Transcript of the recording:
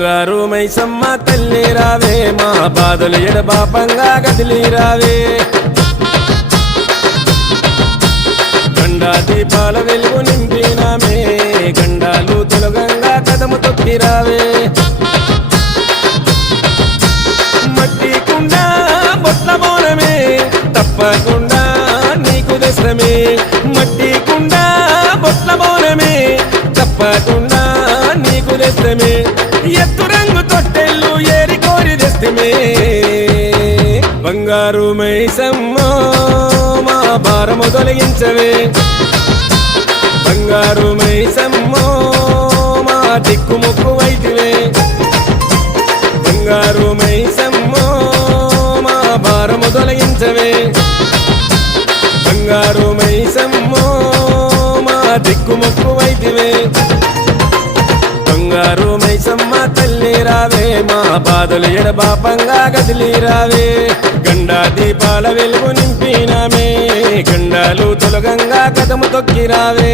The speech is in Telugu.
బంగారు మైసమ్మ తల్లి రావే మా బాధలు ఎడబాపంగా కదిలి రావే గండా దీపాల వెలుగు నింపినామే గండాలు తొలగంగా కదము తొక్కి రావే మట్టి కుండ బొట్ల బోనమే తప్పకుండా నీకు దశమే మట్టి కుండ బొట్ల బోనమే తప్పకుండా నీకు దశమే ఎత్తు రంగు తొట్టెళ్ళు ఏరి కోరి దస్తమే బంగారు మైసమ్మ మా భారము తొలగించవే బంగారు మైసమ్మ మా దిక్కుముక్కు వైతివే బంగారు మైసమ్మ మా భారము తొలగించవే బంగారు మైసమ్మ మా దిక్కుముక్కు వైతివే బంగారు మైసమ్మ తల్లి రావే మా బాధలు ఎడబాపంగా కదిలి రావే గండా దీపాల వెలుగు నింపినామే గండాలు తొలగంగా కదము తొక్కి రావే